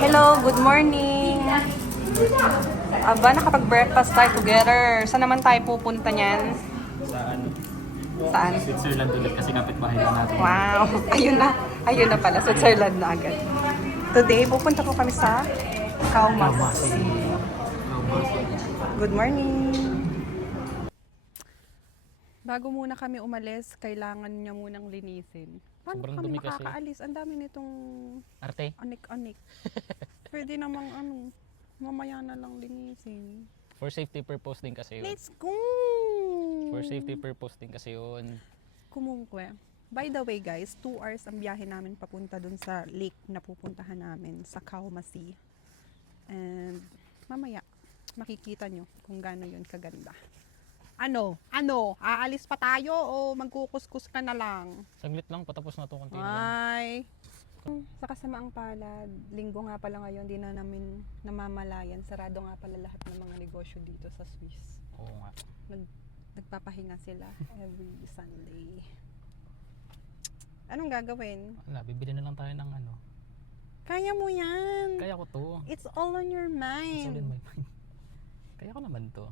Hello, good morning. Aba, nakapag-breakfast tayo together. Saan naman tayo pupunta niyan? Sa ano? Saan? Switzerland ulit kasi kapitbahay lang natin. Wow, ayun na pala, Switzerland na agad. Today, pupunta po kami sa Kaumassi. Good morning. Bago muna kami umalis, kailangan niya munang linisin. Paano Sobrang kami dumi kasi. makakaalis? Ang dami nitong Arte? anik-anik. Pwede namang mamaya na lang linisin. For safety purpose din kasi yun. Let's go! For safety purpose din kasi yun. Kumungkwe. By the way guys, 2 hours ang biyahe namin papunta dun sa lake na pupuntahan namin sa Kaumassi. And mamaya, makikita nyo kung gaano yun kaganda. Ano? Aalis pa tayo o magkukuskus ka na lang? Saglit lang, patapos na ito konti na lang. Ay! Sa kasamaang palad, linggo nga pala ngayon, di na namin namamalayan. Sarado nga pala lahat ng mga negosyo dito sa Swiss. Oo nga. Nagpapahinga sila every Sunday. Anong gagawin? Wala, bibili na lang tayo ng ano. Kaya mo yan! Kaya ko to. It's all on your It's all mind. in my mind. Kaya ko naman to.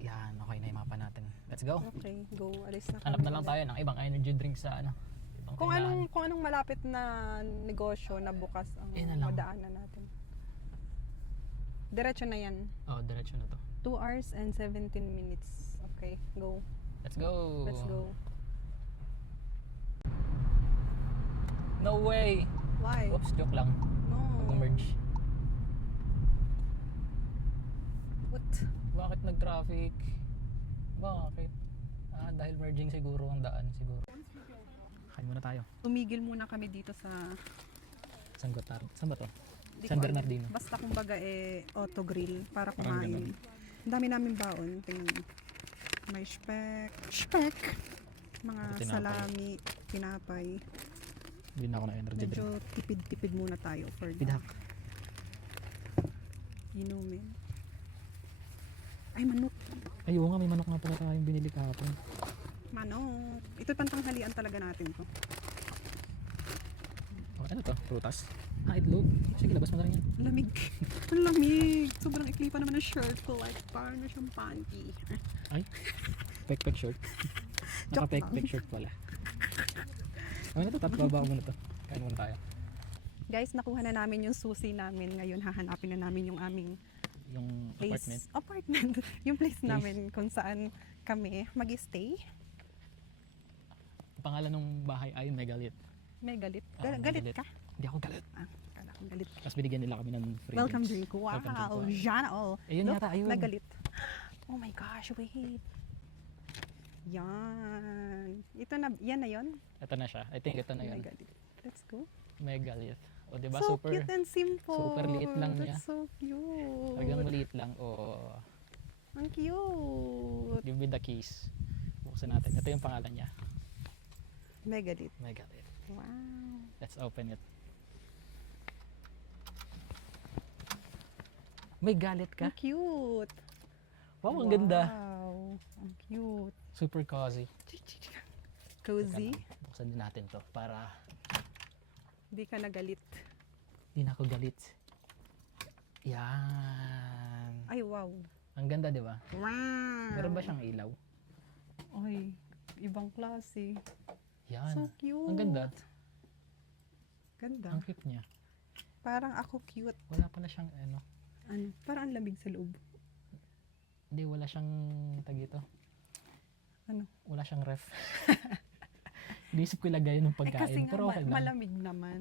Yan, okay na yung mapa natin. Let's go. Okay, go. Alis na Hanap kami na lang ulit. tayo ng ibang energy drink sa ano. Ibang Kung tindahan. anong malapit na negosyo na bukas ang Yun na lang. madaanan natin. Diretso na yan. Oh, diretso na to. 2 hours and 17 minutes. Okay, go. Let's go. Let's go. No way. Why? Oops, joke lang. No. Mag-merge. What? Bakit nag-traffic? Bakit? Dahil merging siguro ang daan siguro. Kain muna tayo. Tumigil muna kami dito sa San Gotthard. Saan ba to? di San ko alam. Bernardino. Basta kumbaga auto grill para Parang kumain. Ang dami namin baon. Tingnan. May spek, mga Tinapay. salami, tinapay. Hindi na ako na energy Medyo drink. tipid-tipid muna tayo for Pidak. inumin. Ay, manok. Ay, oo nga, may manok nga pala tayong binili kahapon. Manok. Ito pantanghalian talaga natin to. Oh, ano to? Prutas? Itlog. Sige, labas mo na rin yan. Lamig. Ang lamig. Sobrang ikli pa naman ang shirt ko. Like, parang na siyang panty. Ay, pek-pek shirt. Joke Naka-pek-pek shirt pala. Ano na to? Top baba ko muna to. Kain muna tayo. Guys, nakuha na namin yung susi namin. Ngayon, hahanapin na namin yung aming Yung place. apartment. Apartment. Yung place namin kung saan kami mag-stay. Ang pangalan ng bahay ay Megalit. May galit. Ah, Galit galit. ka? Hindi ako galit. Kala ko galit. Tapos binigyan nila kami ng free Welcome drinks. drink. Wow. Welcome drink. Wow. Jana all. Ayun Look, yata, ayun. nagalit. Oh my gosh, wait. Yan. Ito na, yan na yun? Ito na siya. I think ito na yun. Megalit. Let's go. Megalit. O diba So super, cute and simple. super liit lang niya. That's so cute. talagang maliit lang. Oo. Ang cute. Give me the keys. Buksan natin. Ito yung pangalan niya. Megalit. Megalit. Wow. Let's open it. May galit ka? Ang cute. Wow, ang ganda. Wow. Ang cute. Super cozy. Cozy. Teka lang, buksan din natin to para Hindi ka nagalit. hindi na ako galit. Yan. Ay, wow. Ang ganda, di ba? Wow. Meron ba siyang ilaw? Ay, ibang klase. Yan. So cute. Ang ganda. Ganda. Ang cute niya. Parang ako cute. Wala pala siyang ano. Ano? Parang ang lamig sa loob. Hindi, wala siyang tag ito. Ano? Wala siyang ref. Naisip ko ilagay ng Eh kasi pagkain. nga, Pero okay lang. malamig naman.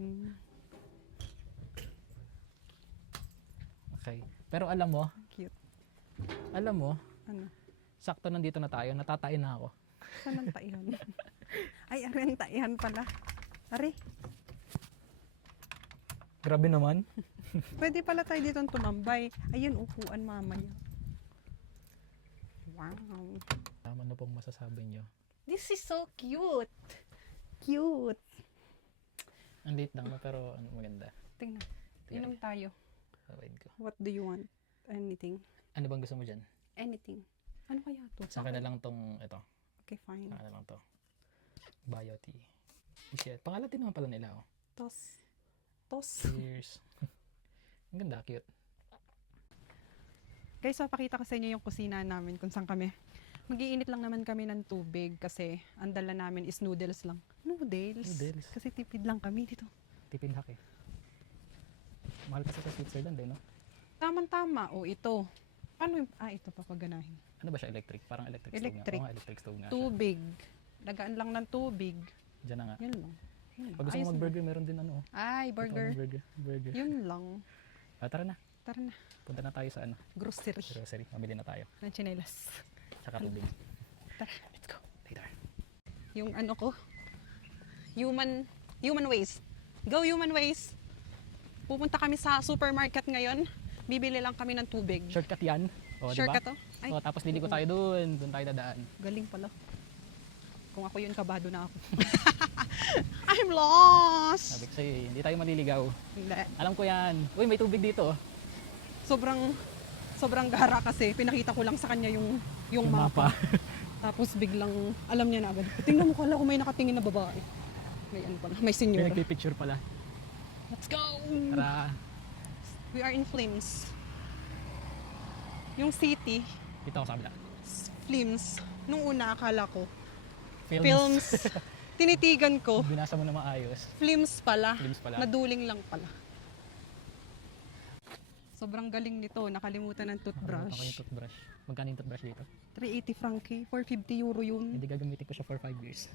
Okay. Pero alam mo, Cute. Ano, sakto nandito na tayo. Natatain na ako. Saan ang taihan? Ay, arin taihan pala. Ari, Grabe naman. pwede pala tayo dito tumambay. Ayun, upuan mamaya. Wow. Ano pong masasabi nyo? This is so cute. Cute. Ang liit lang, pero ano, maganda. Tingnan. Inom tayo. Kawain ko. What do you want? Anything. Ano bang gusto mo dyan? Anything. Ano kaya to? Sa akin na lang tong, ito. Okay, fine. Sa akin na lang to. Bio tea. Pangalan din naman pala nila, oh. Tos. Tos. Cheers. Ang ganda, cute. Guys, papakita ko sa inyo yung kusina namin kung saan kami. Mag-iinit lang naman kami ng tubig kasi ang dala namin is noodles lang. Noodles? Noodles. Kasi tipid lang kami dito. Tipid hak eh. Mahal kasi sa Switzerland eh, no? Tamang-tama. O, ito. Ano yung... ito papaganahin. Ano ba siya, electric? Parang electric, Electric. stove nga. Oo nga, electric stove nga siya. Tubig. Lagaan lang ng tubig. Diyan na nga. Yun lang. Yun lang. Pag gusto Ayos mo na. mag-burger, meron din ano. Ay, burger. Burger. Yun lang. Tara na. Tara na. Punta na tayo sa ano, Grocery. grocery. Mamili na tayo. Ng chinelas. Tsaka tubig. Tara. Let's go. Later. Yung ano ko. Human waste. Go human waste. Pupunta kami sa supermarket ngayon. Bibili lang kami ng tubig. Shortcut yan. O, Shortcut diba? to? Ay, O, tapos liliko tayo doon. Doon tayo dadaan. galing pala. Kung ako yun, kabado na ako. I'm lost! Sabi ko sa'yo, hindi tayo maliligaw. Hindi. Alam ko yan. Uy, may tubig dito. Sobrang gara kasi. Pinakita ko lang sa kanya yung mapa. Tapos biglang, alam niya na agad. Tingnan mo, kala ko may nakatingin na babae. May ano pala, may May senior. nagpipicture pala. Let's go! Tara. We are in Flames. Yung city, Dito ako sa kabila. Flames. Nung una, akala ko. Films. Films. Tinitigan ko. Binasa mo na maayos. Flames pala. Films pala. Naduling lang pala. Sobrang galing nito. Nakalimutan ng Nakalimutan ko yung toothbrush. toothbrush. Magkano yung toothbrush dito? 380 frankie. 450 euro yun. Hindi gagamitin ko siya for 5 years.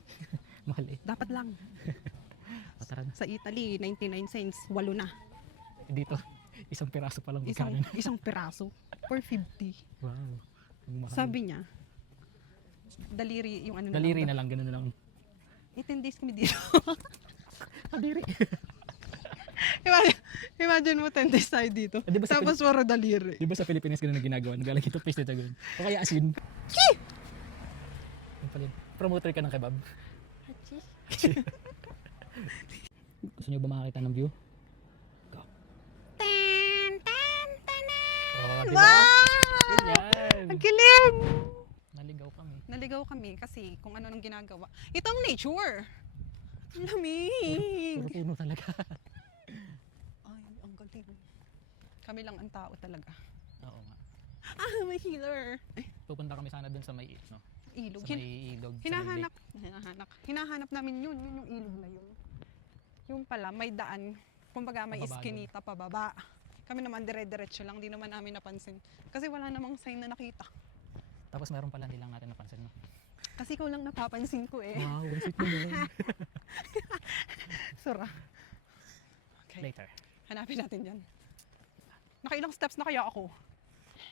Mahal eh. Dapat lang. Tara na. Sa Italy, 99 cents. 8 na. Dito, isang piraso pa lang magkano na. Isang piraso. 450. Wow. Ang mahal. Sabi niya, daliri yung ano Daliri na na lang, ganun na lang. 18 days kami dito. Daliri. Imagine mo 10 days tayo dito. Di ba sa Tapos puro daliri. Di ba sa Pilipinas ganun na ginagawa? Nagalang ito paste nito ganun. O kaya asin. Yung pala yun. Promoter ka ng kebab. Gusto nyo ba makakita ng view? Go. Oh, di ba? Wow! Ganyan. Ang kilig! Naligaw kami. Naligaw kami kasi kung ano nang ginagawa. Ito ang nature! Ang lamig! Puro puno talaga. Ay, ang galing. Kami lang ang tao talaga. Oo nga. May healer! Ay, Pupunta kami sana dun sa may, no? ilog. Sa may ilog. sa may Hinahanap namin yun yung ilog na yun. Yung pala, may daan. Kumbaga may Pababa iskinita pababa. Kami naman dire-diretso lang, di naman namin napansin. Kasi wala namang sign na nakita. lake. Tapos meron pala hindi lang natin napansin, no? Kasi ikaw lang napapansin ko eh. Wow, ang sweet mo naman. Sura. Okay, Later. hanapin natin yan. Nakailang steps na kaya ako?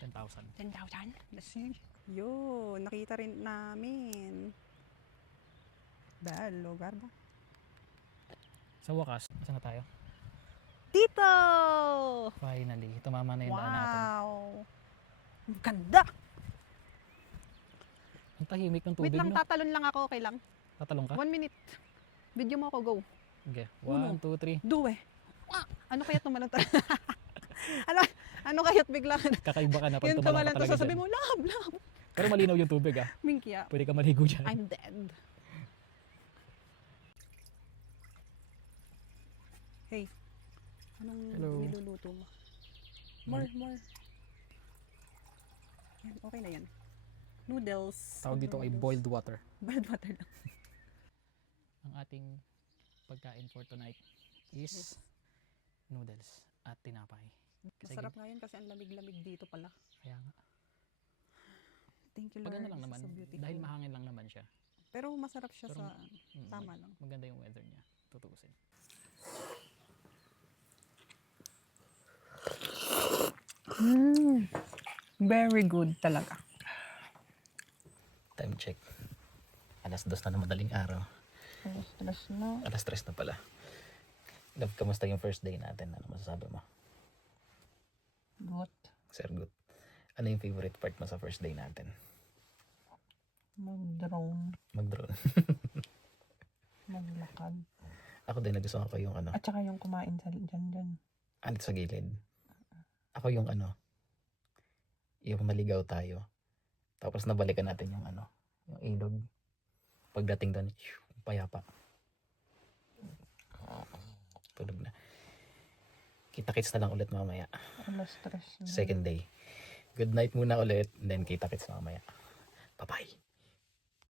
10,000. 10,000? Let's see. Yo, nakita rin namin. Dahil lugar ba? Sa wakas, saan na tayo? Dito! Finally, tumama na yung daan natin. Wow! Ang ganda! Ang tahimik ng Wait tubig, lang, no? tatalon lang ako, okay lang. Tatalong ka? 1 minute. Video mo ako, go. Okay. Uno. 1, 2, 3. Do eh. Ano kaya tumalon ano kaya bigla Kakaiba ka na pag yung tumalon tumalon ka to talaga sasabihin dyan. mo, love. Pero malinaw yung tubig, ah. Minkia, Pwede ka maligo dyan. I'm dead. Hey, anong Hello. niluluto mo? More. Yan, okay na yan. Noodles. Tawag dito ay Noodles. boiled water. Boiled water lang. Ang ating pagkain for tonight is noodles at tinapay. Sige. Masarap nga yun kasi ang lamig-lamig dito pala. Kaya nga. Thank you, Lord. Maganda lang This is naman. so beautiful. Dahil mahangin lang naman siya. Pero masarap siya Pero, sa tama lang. Maganda yung weather niya. Tutuusin. Very good talaga. Time check. Alas 2 na ng madaling araw. Stress na. Alas 3 na pala. Love, kamusta yung first day natin? Ano masasabi mo? Good. Sir, good. Ano yung favorite part mo sa first day natin? Mag-drone. Mag-drone. Maglakad. Ako din, nagustuhan ko yung ano. At saka yung kumain sa dyan. Andito sa gilid. Ako yung ano. Yung maligaw tayo. Tapos nabalikan natin yung ano. Yung ilog. Pagdating doon, payapa. Kita-kits na lang ulit mamaya. Alas 3 na. Second day. Good night muna ulit, and then kita-kits mamaya. Bye-bye.